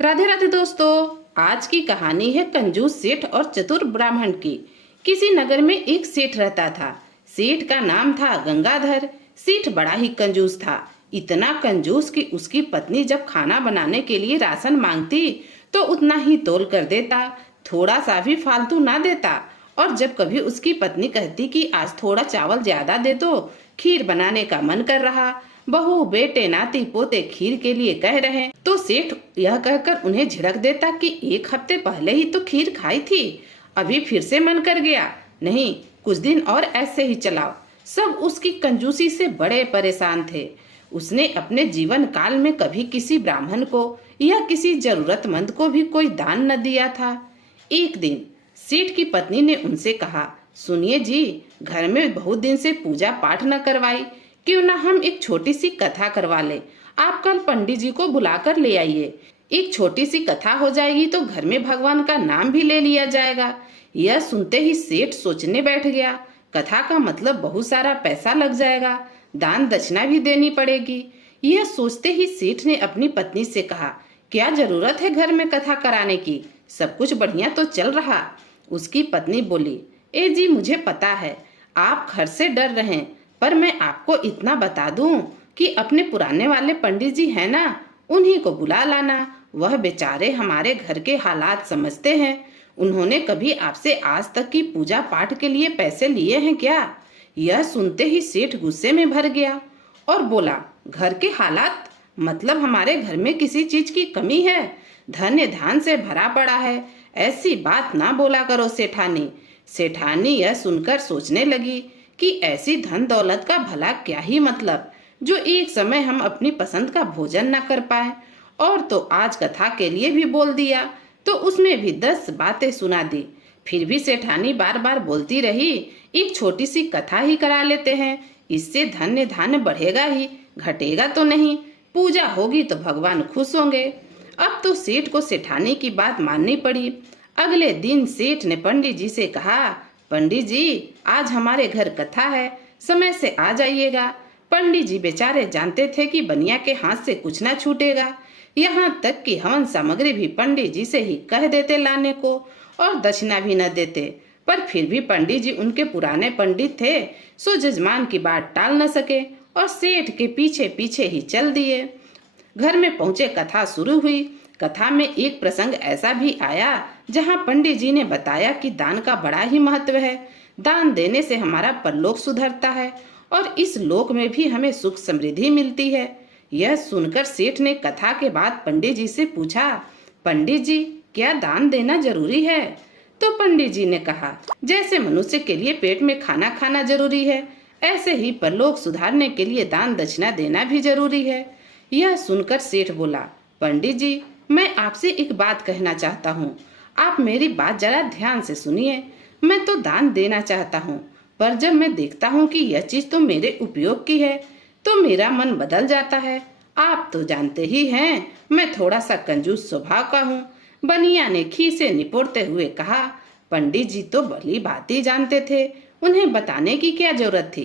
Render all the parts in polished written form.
राधे राधे दोस्तों, आज की कहानी है कंजूस सेठ और चतुर ब्राह्मण की। किसी नगर में एक सेठ रहता था। सेठ का नाम था गंगाधर। सेठ बड़ा ही कंजूस था, इतना कंजूस कि उसकी पत्नी जब खाना बनाने के लिए राशन मांगती तो उतना ही तोल कर देता, थोड़ा सा भी फालतू ना देता। और जब कभी उसकी पत्नी कहती कि आज थोड़ा चावल ज्यादा दे दो, खीर बनाने का मन कर रहा, बहू बेटे नाती पोते खीर के लिए कह रहे, तो सेठ यह कहकर उन्हें झिड़क देता कि एक हफ्ते पहले ही तो खीर खाई थी, अभी फिर से मन कर गया। नहीं, कुछ दिन और ऐसे ही चलाओ। सब उसकी कंजूसी से बड़े परेशान थे। उसने अपने जीवन काल में कभी किसी ब्राह्मण को या किसी जरूरतमंद को भी कोई दान न दिया था। एक दिन सेठ की पत्नी ने उनसे कहा, सुनिए जी, घर में बहुत दिन से पूजा पाठ न करवाई, क्यों ना हम एक छोटी सी कथा करवा ले। आप कल पंडित जी को बुलाकर ले आइए। एक छोटी सी कथा हो जाएगी तो घर में भगवान का नाम भी ले लिया जाएगा। यह सुनते ही सेठ सोचने बैठ गया। कथा का मतलब बहुत सारा पैसा लग जाएगा, दान दक्षिणा भी देनी पड़ेगी। यह सोचते ही सेठ ने अपनी पत्नी से कहा, क्या जरूरत है घर में कथा कराने की, सब कुछ बढ़िया तो चल रहा। उसकी पत्नी बोली, ए जी, मुझे पता है आप घर से डर रहे हैं, पर मैं आपको इतना बता दूं कि अपने पुराने वाले पंडित जी हैं ना, उन्हीं को बुला लाना। वह बेचारे हमारे घर के हालात समझते हैं। उन्होंने कभी आपसे आज तक की पूजा पाठ के लिए पैसे लिए हैं क्या? यह सुनते ही सेठ गुस्से में भर गया और बोला, घर के हालात मतलब हमारे घर में किसी चीज की कमी है? धन्य धान से भरा पड़ा है, ऐसी बात ना बोला करो सेठानी। सेठानी यह सुनकर सोचने लगी कि ऐसी धन दौलत का भला क्या ही मतलब, जो एक समय हम अपनी पसंद का भोजन न कर पाए। और तो आज कथा के लिए भी बोल दिया तो उसमें भी 10 बातें सुना दी। फिर भी सेठानी बार बार बोलती रही, एक छोटी सी कथा ही करा लेते हैं, इससे धन्य धान्य बढ़ेगा ही, घटेगा तो नहीं। पूजा होगी तो भगवान खुश होंगे। अब तो सेठ को सेठानी की बात माननी पड़ी। अगले दिन सेठ ने पंडित जी से कहा, पंडित जी, आज हमारे घर कथा है, समय से आ जाइएगा। पंडित जी बेचारे जानते थे कि बनिया के हाथ से कुछ ना छूटेगा। यहाँ तक कि हवन सामग्री भी पंडित जी से ही कह देते लाने को और दक्षिणा भी न देते। पर फिर भी पंडित जी उनके पुराने पंडित थे, सो जजमान की बात टाल न सके और सेठ के पीछे पीछे ही चल दिए। घर में पहुंचे, कथा शुरू हुई। कथा में एक प्रसंग ऐसा भी आया जहां पंडित जी ने बताया कि दान का बड़ा ही महत्व है। दान देने से हमारा परलोक सुधरता है और इस लोक में भी हमें सुख समृद्धि मिलती है। यह सुनकर सेठ ने कथा के बाद पंडित जी से पूछा, पंडित जी, क्या दान देना जरूरी है? तो पंडित जी ने कहा, जैसे मनुष्य के लिए पेट में खाना खाना जरूरी है, ऐसे ही परलोक सुधारने के लिए दान दक्षिणा देना भी जरूरी है। यह सुनकर सेठ बोला, पंडित जी, मैं आपसे एक बात कहना चाहता हूँ, आप मेरी बात जरा ध्यान से सुनिए। मैं तो दान देना चाहता हूँ, पर जब मैं देखता हूँ कि यह चीज तो मेरे उपयोग की है तो मेरा मन बदल जाता है। आप तो जानते ही हैं, मैं थोड़ा सा कंजूस स्वभाव का हूँ। बनिया ने खीसे निपोड़ते हुए कहा, पंडित जी तो भली बात ही जानते थे, उन्हें बताने की क्या जरूरत थी?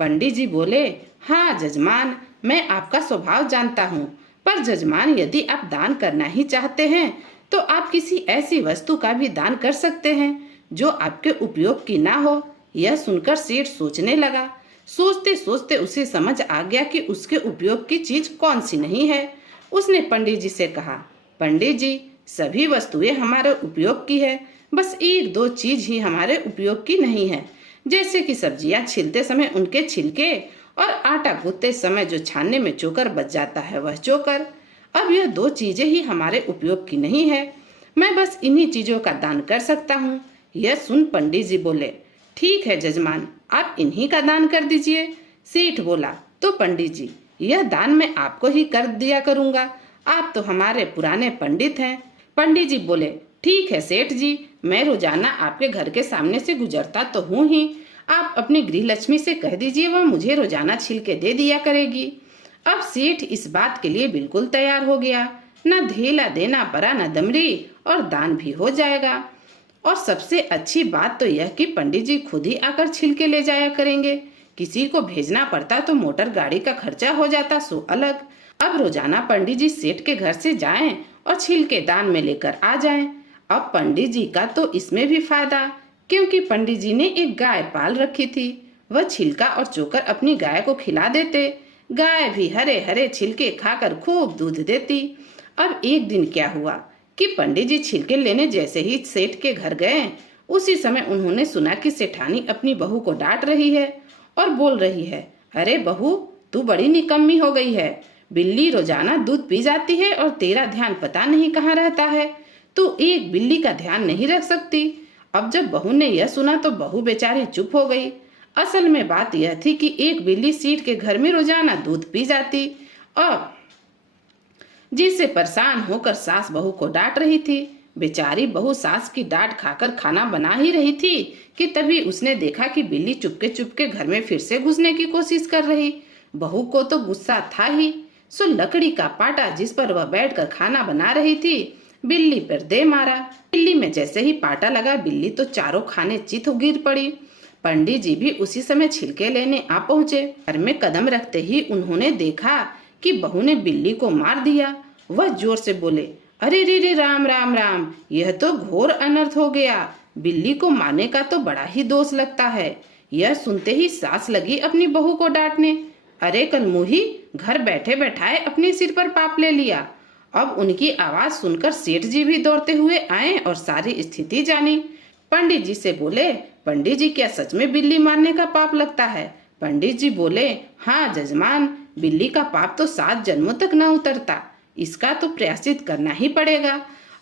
पंडित जी बोले, हाँ जजमान, मैं आपका स्वभाव जानता हूँ, पर जजमान, यदि आप दान करना ही चाहते हैं तो आप किसी ऐसी वस्तु का भी दान कर सकते हैं जो आपके उपयोग की ना हो। यह सुनकर सेठ सोचने लगा। सोचते सोचते उसे समझ आ गया कि उसके उपयोग की चीज कौन सी नहीं है। उसने पंडित जी से कहा, पंडित जी, सभी वस्तुएं हमारे उपयोग की है, बस एक दो चीज ही हमारे उपयोग की नहीं है, जैसे कि सब्जियां छीलते समय उनके छिलके और आटा गूंथते समय जो छानने में चोकर बच जाता है वह चोकर। अब यह दो चीजें ही हमारे उपयोग की नहीं है, मैं बस इन्हीं चीजों का दान कर सकता हूँ। यह सुन पंडित जी बोले, ठीक है जजमान, आप इन्हीं का दान कर दीजिए। सेठ बोला, तो पंडित जी, यह दान मैं आपको ही कर दिया करूँगा, आप तो हमारे पुराने पंडित हैं। पंडित जी बोले, ठीक है सेठ जी, मैं रोजाना आपके घर के सामने से गुजरता तो हूँ ही, आप अपनी गृह लक्ष्मी से कह दीजिए, वह मुझे रोजाना छिलके दे दिया करेगी। अब सेठ इस बात के लिए बिल्कुल तैयार हो गया, न धेला देना पड़ा न दमड़ी, और दान भी हो जाएगा। और सबसे अच्छी बात तो यह कि पंडित जी खुद ही आकर छिलके ले जाया करेंगे, किसी को भेजना पड़ता तो मोटर गाड़ी का खर्चा हो जाता सो अलग। अब रोजाना पंडित जी सेठ के घर से जाएं और छिलके दान में लेकर आ जाएं। अब पंडित जी का तो इसमें भी फायदा, क्योंकि पंडित जी ने एक गाय पाल रखी थी। वह छिलका और चोकर अपनी गाय को खिला देते। गाय भी हरे हरे छिलके खाकर खूब दूध देती। अब एक दिन क्या हुआ कि पंडित जी छिलके लेने जैसे ही सेठ के घर गए, उसी समय उन्होंने सुना कि सेठानी अपनी बहू को डांट रही है और बोल रही है, अरे बहू, तू बड़ी निकम्मी हो गई है। बिल्ली रोजाना दूध पी जाती है और तेरा ध्यान पता नहीं कहाँ रहता है। तू एक बिल्ली का ध्यान नहीं रख सकती। अब जब बहू ने यह सुना तो बहू बेचारी चुप हो गई। असल में बात यह थी कि एक बिल्ली सेठ के घर में रोजाना दूध पी जाती और जिससे परेशान होकर सास बहू को डांट रही थी। बेचारी बहू सास की डांट खाकर खाना बना ही रही थी कि तभी उसने देखा कि बिल्ली चुपके चुपके घर में फिर से घुसने की कोशिश कर रही। बहू को तो गुस्सा था ही, सो लकड़ी का पाटा जिस पर वह बैठकर खाना बना रही थी, बिल्ली पर दे मारा। बिल्ली में जैसे ही पाटा लगा, बिल्ली तो चारों खाने चित गिर पड़ी। पंडित जी भी उसी समय छिलके लेने आ पहुंचे। घर में कदम रखते ही उन्होंने देखा कि बहू ने बिल्ली को मार दिया। वह जोर से बोले, अरे रे रे, राम राम राम, यह तो घोर अनर्थ हो गया। बिल्ली को मारने का तो बड़ा ही दोष लगता है। यह सुनते ही सास लगी अपनी बहू को डांटने। अरे कलमुही, घर बैठे बैठाए अपने सिर पर पाप ले लिया। अब उनकी आवाज सुनकर सेठ जी भी दौड़ते हुए आए और सारी स्थिति जानी। पंडित जी से बोले, पंडित जी, क्या सच में बिल्ली मारने का पाप लगता है? पंडित जी बोले, हाँ जजमान, बिल्ली का पाप तो 7 जन्मों तक न उतरता। इसका तो प्रायश्चित करना ही पड़ेगा।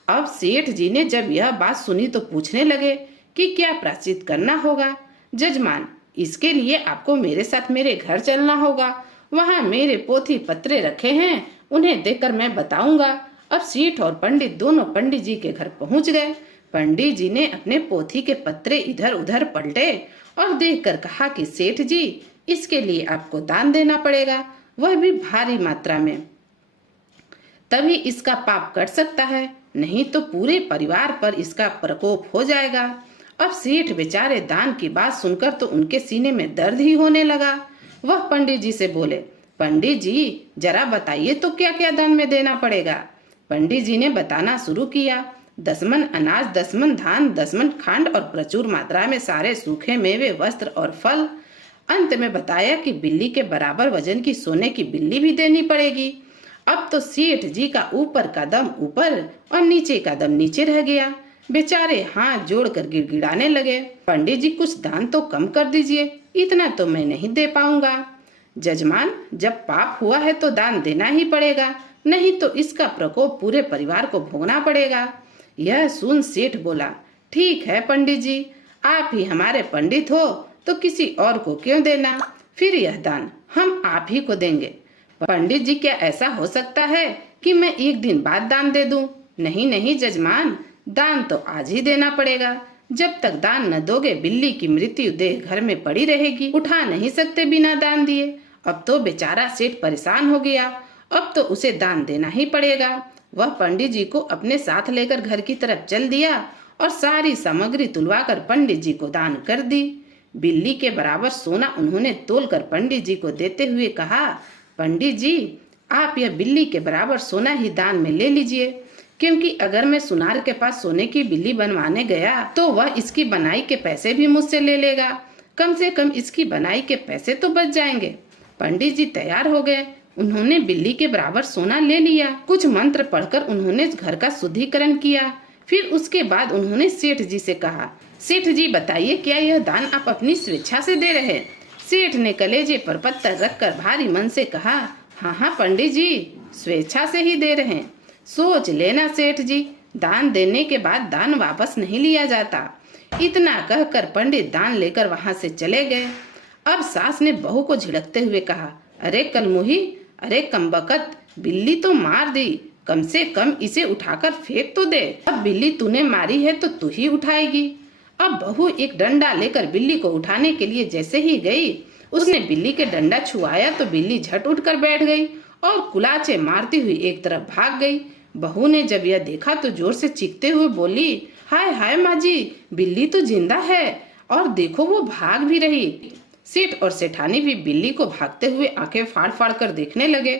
अब सेठ जी ने जब यह बात सुनी तो पूछने लगे कि क्या प्रायश्चित करना होगा? जजमान, इसके लिए आपको मेरे साथ मेरे घर चलना होगा। वहाँ मेरे पोथी पत्रे रखे हैं, उन्हें देखकर मैं बताऊंगा। अब सेठ और पंडित दोनों पंडित जी के घर पहुंच गए। पंडित जी ने अपने पोथी के पत्रे इधर उधर पलटे और देखकर कहा कि सेठ जी, इसके लिए आपको दान देना पड़ेगा, वह भी भारी मात्रा में। तभी इसका पाप कट सकता है, नहीं तो पूरे परिवार पर इसका प्रकोप हो जाएगा। अब सेठ बेचारे दान की बात सुनकर तो उनके सीने में दर्द ही होने लगा। वह पंडित जी से बोले, पंडित जी, जरा बताइए तो क्या क्या दान में देना पड़ेगा? पंडित जी ने बताना शुरू किया। 10 मन अनाज, 10 मन धान, 10 मन खांड और प्रचुर मात्रा में सारे सूखे मेवे, वस्त्र और फल। अंत में बताया कि बिल्ली के बराबर वजन की सोने की बिल्ली भी देनी पड़ेगी। अब तो सेठ जी का ऊपर का दम ऊपर और नीचे का दम नीचे रह गया। बेचारे हाथ जोड़कर गिड़गिड़ाने लगे, पंडित जी, कुछ दान तो कम कर दीजिए, इतना तो मैं नहीं दे पाऊंगा। जजमान, जब पाप हुआ है तो दान देना ही पड़ेगा, नहीं तो इसका प्रकोप पूरे परिवार को भोगना पड़ेगा। यह सुन सेठ बोला, ठीक है पंडित जी, आप ही हमारे पंडित हो तो किसी और को क्यों देना, फिर यह दान हम आप ही को देंगे। पंडित जी, क्या ऐसा हो सकता है कि मैं एक दिन बाद दान दे दूं? नहीं नहीं जजमान, दान तो आज ही देना पड़ेगा। जब तक दान न दोगे बिल्ली की मृत्यु देह घर में पड़ी रहेगी, उठा नहीं सकते बिना दान दिए। अब तो बेचारा सेठ परेशान हो गया, अब तो उसे दान देना ही पड़ेगा। वह पंडित जी को अपने साथ लेकर घर की तरफ चल दिया और सारी सामग्री तुलवाकर पंडित जी को दान कर दी। बिल्ली के बराबर सोना उन्होंने तोलकर पंडित जी को देते हुए कहा, पंडित जी, आप यह बिल्ली के बराबर सोना ही दान में ले लीजिए, क्योंकि अगर मैं सुनार के पास सोने की बिल्ली बनवाने गया तो वह इसकी बनाई के पैसे भी मुझसे ले लेगा। कम से कम इसकी बनाई के पैसे तो बच जाएंगे। पंडित जी तैयार हो गए। उन्होंने बिल्ली के बराबर सोना ले लिया। कुछ मंत्र पढ़कर उन्होंने घर का शुद्धिकरण किया। फिर उसके बाद उन्होंने सेठ जी से कहा, सेठ जी बताइए, क्या यह दान आप अपनी स्वेच्छा से दे रहे? सेठ ने कलेजे पर पत्थर रखकर भारी मन से कहा, हाँ हाँ पंडित जी, स्वेच्छा से ही दे रहे हैं। सोच लेना सेठ जी, दान देने के बाद दान वापस नहीं लिया जाता। इतना कहकर पंडित दान लेकर वहां से चले गए। अब सास ने बहू को झिड़कते हुए कहा, अरे कलमुही, अरे कमबख्त, बिल्ली तो मार दी, कम से कम इसे उठाकर फेंक तो दे। अब बिल्ली तूने मारी है तो तू ही उठाएगी। अब बहू एक डंडा लेकर बिल्ली को उठाने के लिए जैसे ही गई, उसने बिल्ली के डंडा छुआया तो बिल्ली झट उठकर बैठ गई और कुलाचे मारती हुई एक तरफ भाग गई। बहू ने जब यह देखा तो जोर से चीखते हुए बोली, हाय हाय माँ जी, बिल्ली तो जिंदा है और देखो वो भाग भी रही। सेठ और सेठानी भी बिल्ली को भागते हुए आंखें फाड़ फाड़ कर देखने लगे,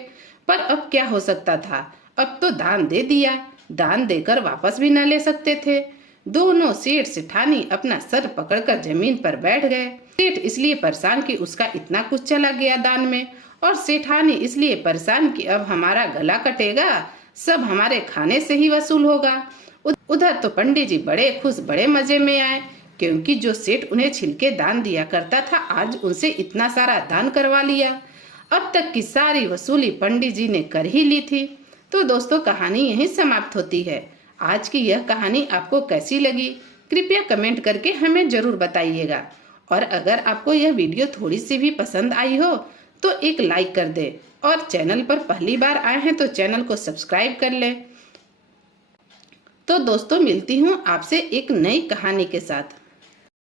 पर अब क्या हो सकता था, अब तो दान दे दिया। दान देकर वापस भी न ले सकते थे। दोनों सेठ सेठानी अपना सर पकड़कर जमीन पर बैठ गए। सेठ इसलिए परेशान कि उसका इतना कुछ चला गया दान में, और सेठानी इसलिए परेशान कि अब हमारा गला कटेगा, सब हमारे खाने से ही वसूल होगा। उधर तो पंडित जी बड़े खुश, बड़े मजे में आए, क्योंकि जो सेठ उन्हें छिलके दान दिया करता था आज उनसे इतना सारा दान करवा लिया। अब तक की सारी वसूली पंडित जी ने कर ही ली थी। तो दोस्तों, कहानी यहीं समाप्त होती है। आज की यह कहानी आपको कैसी लगी कृपया कमेंट करके हमें जरूर बताइएगा। और अगर आपको यह वीडियो थोड़ी सी भी पसंद आई हो तो एक लाइक कर दे, और चैनल पर पहली बार आए हैं तो चैनल को सब्सक्राइब कर ले। तो दोस्तों, मिलती हूँ आपसे एक नई कहानी के साथ।